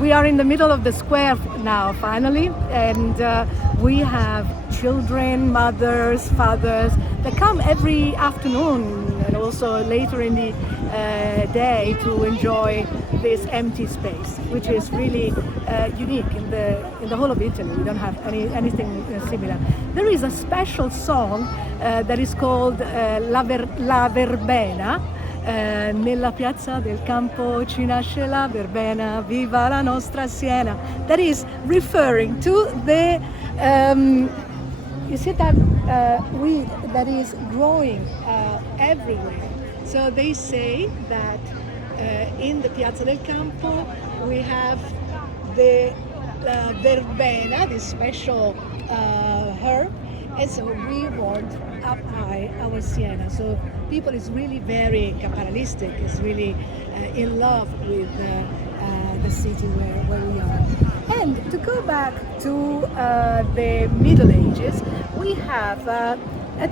we are in the middle of the square now, finally, and we have children, mothers, fathers that come every afternoon and also later in the day to enjoy this empty space, which is really unique in the whole of Italy. We don't have anything similar. There is a special song that is called La Verbena. Nella piazza del campo ci nasce la verbena, viva la nostra Siena. That is referring to the you see that weed that is growing everywhere. So they say that in the piazza del campo we have the verbena, this special herb, and so we want up high our Siena. So people is really very capitalistic, is really in love with the city where we are. And to go back to the Middle Ages, we have a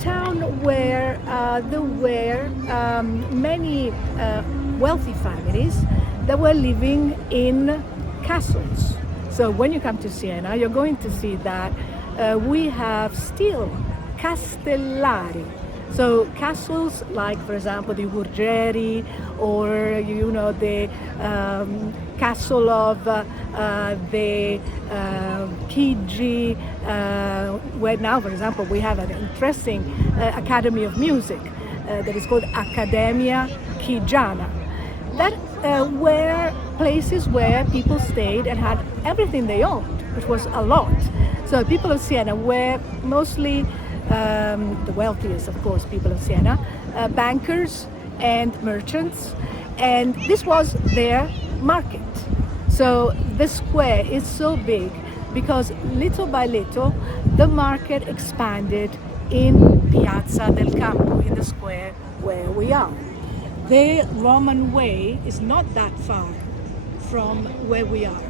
town where there were many wealthy families that were living in castles. So when you come to Siena, you're going to see that we have still castellari. So castles like, for example, the Urgeri, or the castle of the Chigi, where now, for example, we have an interesting academy of music that is called Accademia Chigiana. That were places where people stayed and had everything they owned, which was a lot. So people of Siena were mostly the wealthiest, of course, people of Siena, bankers and merchants, and this was their market. So the square is so big because little by little the market expanded in Piazza del Campo, in the square where we are. The Roman way is not that far from where we are.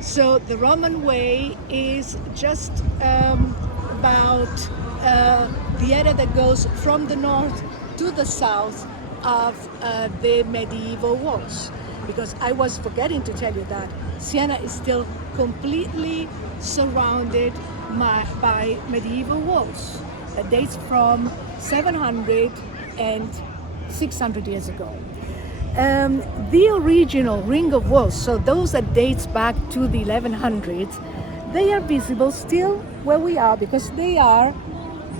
So the Roman way is just about the area that goes from the north to the south of the medieval walls. Because I was forgetting to tell you that Siena is still completely surrounded by medieval walls that dates from 700 and 600 years ago. The original ring of walls, so those that dates back to the 1100s, they are visible still where we are because they are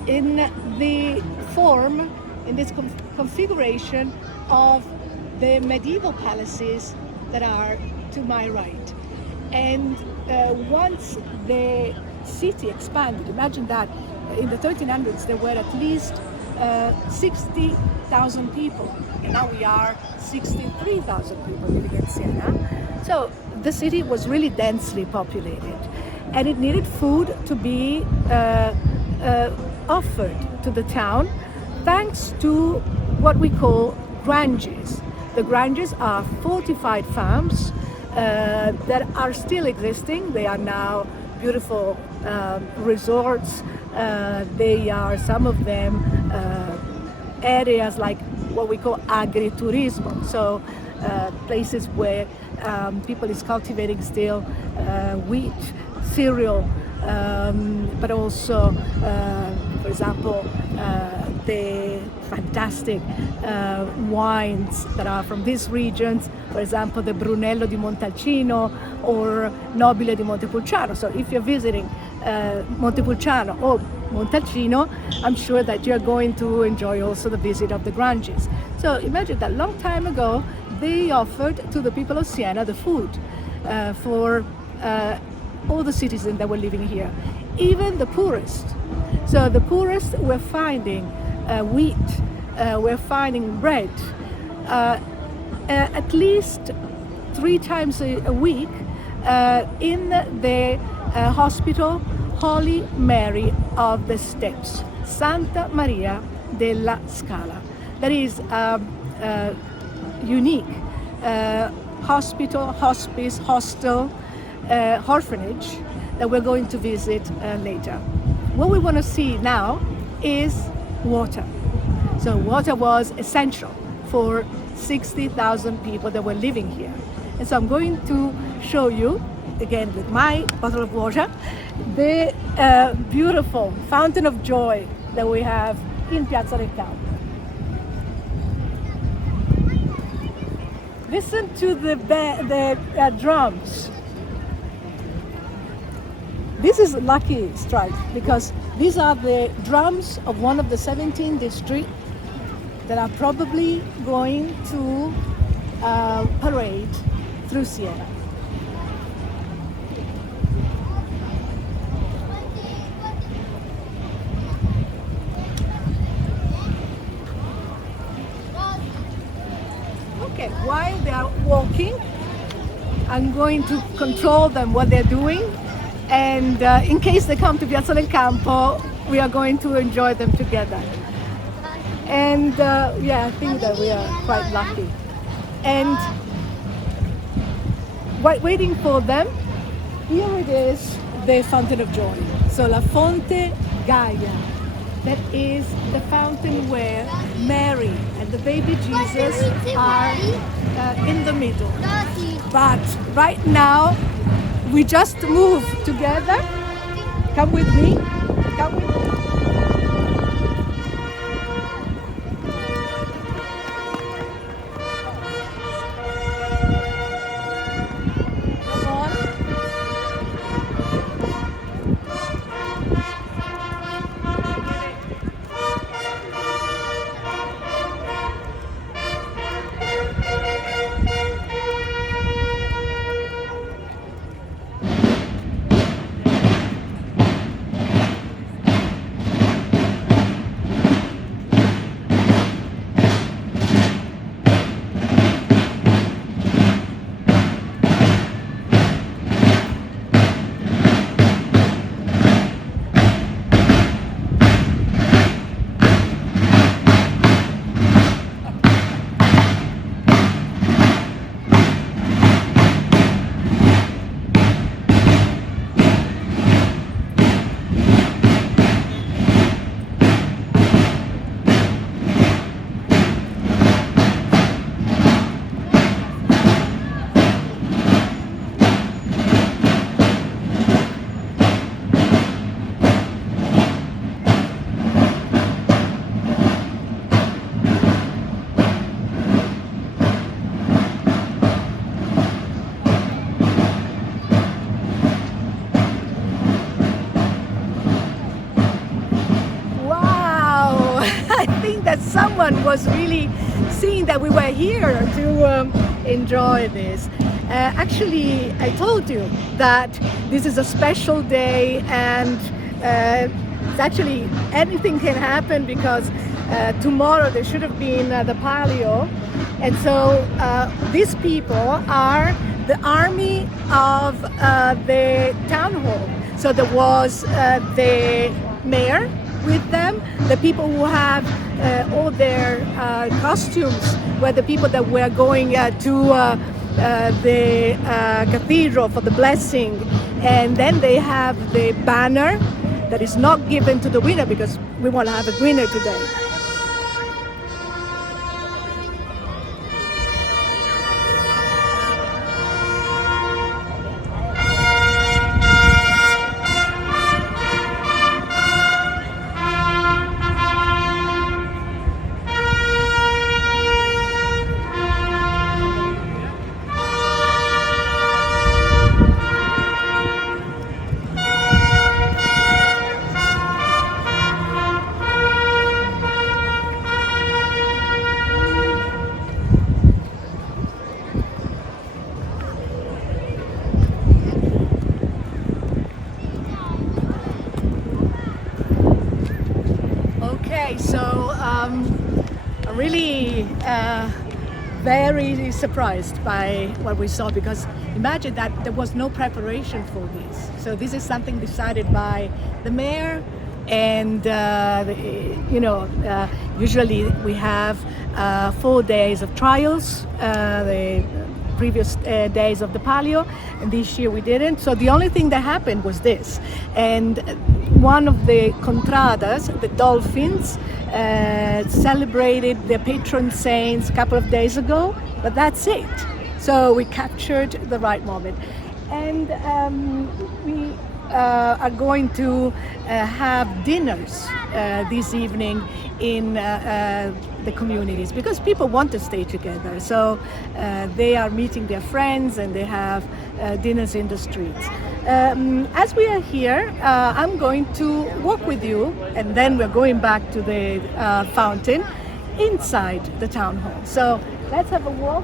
in the form, in this configuration of the medieval palaces that are to my right. And once the city expanded, imagine that in the 1300s there were at least 60,000 people, and now we are 63,000 people living in Siena. So the city was really densely populated, and it needed food to be offered to the town thanks to what we call granges. The granges are fortified farms that are still existing. They are now beautiful resorts. They are, some of them, areas like what we call agriturismo, so places where people is cultivating still wheat, cereal, but also, for example, the fantastic wines that are from these regions, for example, the Brunello di Montalcino or Nobile di Montepulciano. So if you're visiting Montepulciano or Montalcino, I'm sure that you're going to enjoy also the visit of the granges. So imagine that long time ago, they offered to the people of Siena the food for all the citizens that were living here, even the poorest. So the poorest were finding wheat, were finding bread at least 3 times a week in the hospital Holy Mary of the Steps, Santa Maria della Scala. That is unique hospital, hospice, hostel, orphanage that we're going to visit later. What we want to see now is water. So water was essential for 60,000 people that were living here. And so I'm going to show you, again with my bottle of water, the beautiful fountain of joy that we have in Piazza del Campo. Listen to the drums. This is a lucky strike because these are the drums of one of the 17 districts that are probably going to parade through Siena. Okay, while they are walking, I'm going to control them what they're doing, and in case they come to Piazza del Campo, we are going to enjoy them together. And yeah, I think that we are quite lucky. And while waiting for them, here it is, the Fountain of Joy. So La Fonte Gaia. That is the fountain where Mary and the baby Jesus are in the middle. But right now, we just move together. Come with me. Come with me. That someone was really seeing that we were here to enjoy this. Actually, I told you that this is a special day, and actually anything can happen because tomorrow there should have been the Palio, and so these people are the army of the town hall. So there was the mayor with them, the people who have all their costumes were the people that were going to the cathedral for the blessing, and then they have the banner that is not given to the winner because we want to have a winner today. So I'm really very surprised by what we saw, because imagine that there was no preparation for this. So this is something decided by the mayor, and usually we have 4 days of trials, the previous days of the Palio, and this year we didn't. So the only thing that happened was this. And one of the contradas, the dolphins, celebrated their patron saints a couple of days ago, but that's it. So So we captured the right moment. And we are going to have dinners this evening in the communities, because people want to stay together. So they are meeting their friends and they have dinners in the streets. As we are here, I'm going to walk with you, and then we're going back to the fountain inside the town hall. So let's have a walk.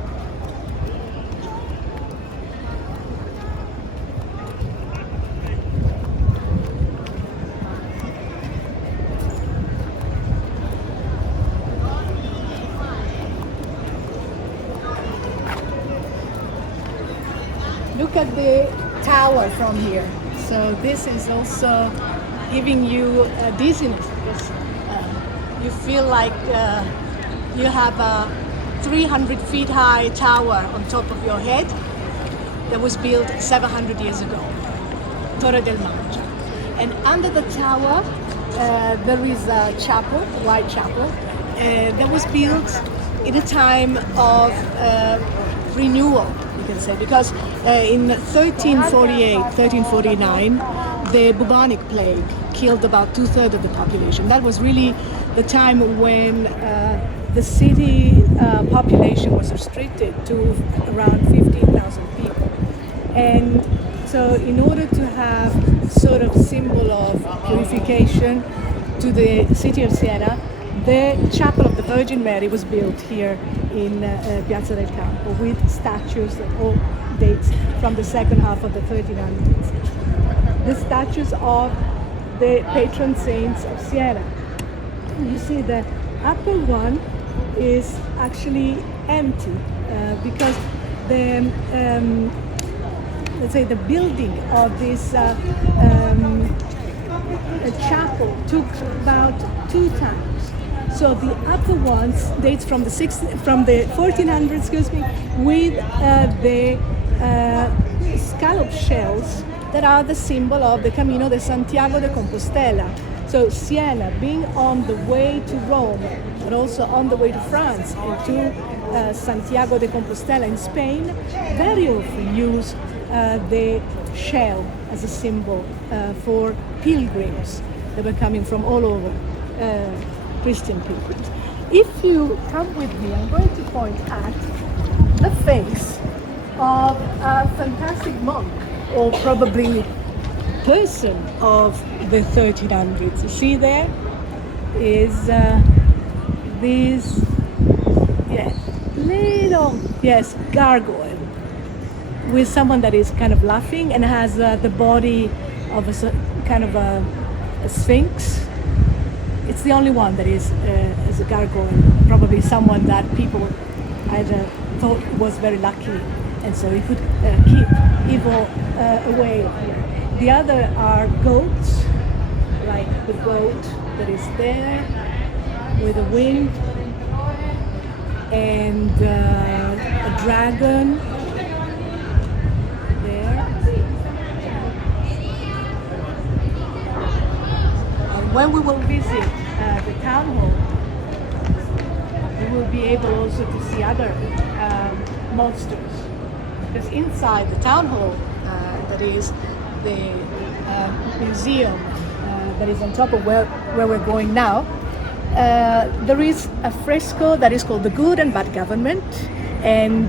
Look at the tower from here. So this is also giving you dizziness, because you feel like you have a 300 feet high tower on top of your head that was built 700 years ago, Torre del Mangia. And under the tower there is a chapel, a white chapel, that was built in a time of renewal, you can say, because in 1348, 1349, the bubonic plague killed about 2/3 of the population. That was really the time when the city population was restricted to around 15,000 people. And so in order to have sort of symbol of purification to the city of Siena, the Chapel of the Virgin Mary was built here in Piazza del Campo, with statues that all dates from the second half of the 1300s. The statues of the patron saints of Siena. You see the upper one is actually empty because the let's say the building of this chapel took about 2 times. So the upper ones dates from the 1400s, excuse me, with the scallop shells that are the symbol of the Camino de Santiago de Compostela. So Siena, being on the way to Rome, but also on the way to France and to Santiago de Compostela in Spain, very often use the shell as a symbol for pilgrims that were coming from all over, Christian pilgrims. If you come with me, I'm going to point at the face of a fantastic monk, or probably person of the 1300s. You see there is this little gargoyle with someone that is kind of laughing and has the body of a kind of a sphinx. It's the only one that is as a gargoyle, probably someone that people either thought was very lucky, and so he could keep evil away. The other are goats, like the goat that is there with a wing, and a dragon there. And when we will visit the town hall, we will be able also to see other monsters, because inside the town hall, that is the museum that is on top of where we're going now, there is a fresco that is called The Good and Bad Government, and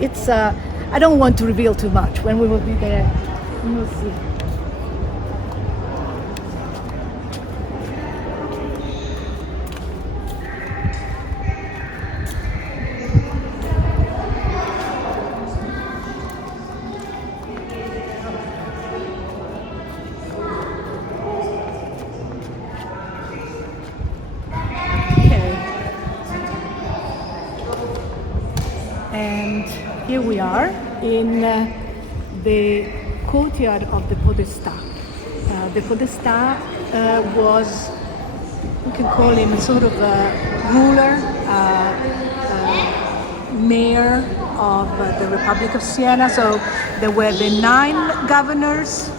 it's I don't want to reveal too much. When we will be there, we will see. And here we are in the courtyard of the Podestà. The Podestà was, we can call him a sort of a ruler, mayor of the Republic of Siena. So there were the 9 governors,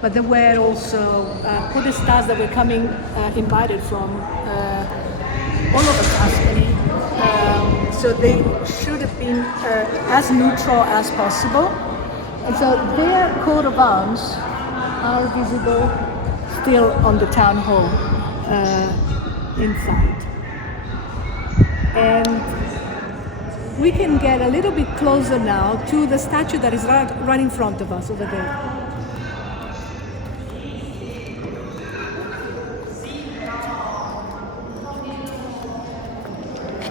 but there were also Podestàs that were coming invited from all over Tuscany. so they should have been as neutral as possible. And so their coat of arms are visible still on the town hall inside. And we can get a little bit closer now to the statue that is right in front of us over there.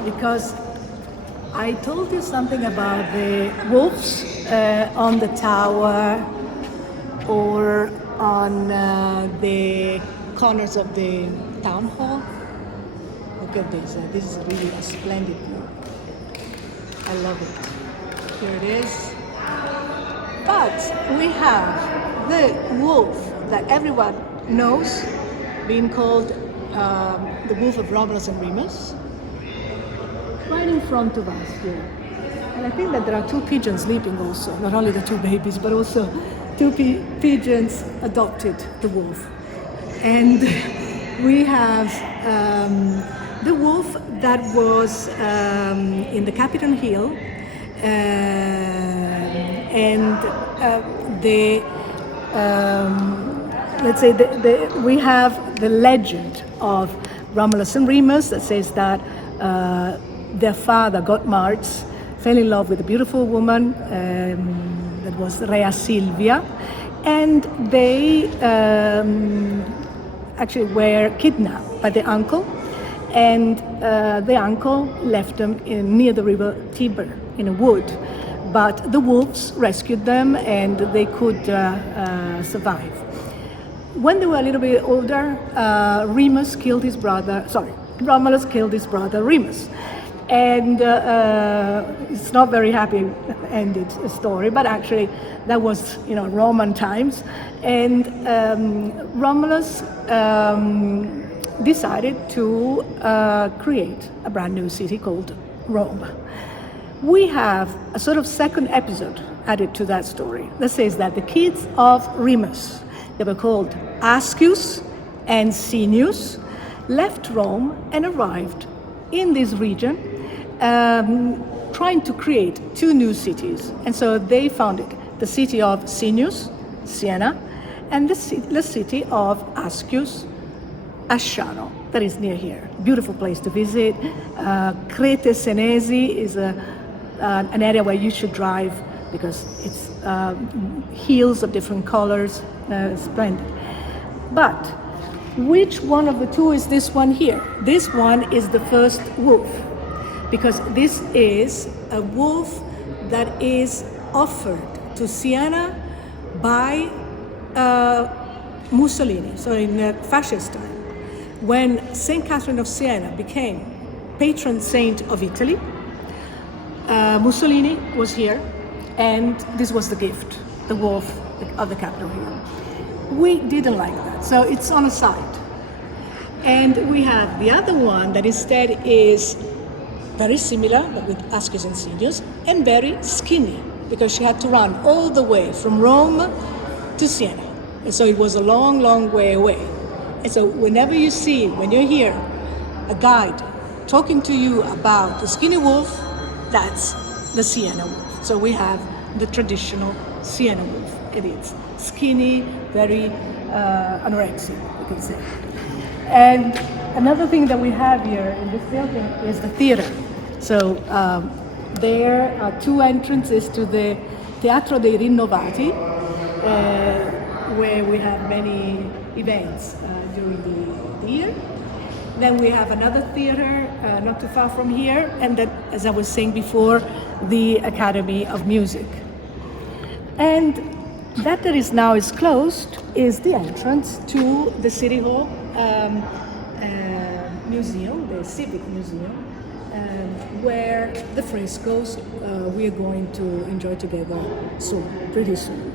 Because I told you something about the wolves on the tower or on the corners of the town hall. Look at this. This is really a splendid view. I love it. Here it is. But we have the wolf that everyone knows, being called the wolf of Romulus and Remus, right in front of us here. And I think that there are two pigeons sleeping also, not only the two babies, but also two pigeons adopted the wolf. And we have the wolf that was in the Capitol Hill, and let's say we have the legend of Romulus and Remus that says that their father, God Mars, fell in love with a beautiful woman that was Rea Silvia, and they actually were kidnapped by the uncle, and the uncle left them near the river Tiber in a wood. But the wolves rescued them and they could survive. When they were a little bit older, Romulus killed his brother Remus. And it's not very happy ended story, but actually that was, Roman times. And Romulus decided to create a brand new city called Rome. We have a sort of second episode added to that story that says that the kids of Remus, they were called Ascius and Sienus, left Rome and arrived in this region trying to create two new cities. And so they founded the city of Sienus, Siena, and the city of Ascius, Asciano, that is near here. Beautiful place to visit. Crete Senesi is an area where you should drive because it's hills of different colors, splendid. But which one of the two is this one here? This one is the first wolf, because this is a wolf that is offered to Siena by Mussolini, so in fascist time. When Saint Catherine of Siena became patron saint of Italy, Mussolini was here, and this was the gift, the wolf of the Capitol Hill. We didn't like that, so it's on a side. And we have the other one that instead is very similar, but with Ascius and Sienus, and very skinny, because she had to run all the way from Rome to Siena. And so it was a long, long way away. And so when you hear a guide talking to you about the skinny wolf, that's the Siena wolf. So we have the traditional Siena wolf. It is skinny, very anorexic, you can say. And another thing that we have here in this building is the theater. So there are two entrances to the Teatro dei Rinnovati, where we have many events during the year. Then we have another theater not too far from here, and then, as I was saying before, the Academy of Music. And that is now closed is the entrance to the City Hall museum, the Civic Museum, where the frescoes we are going to enjoy together soon, pretty soon.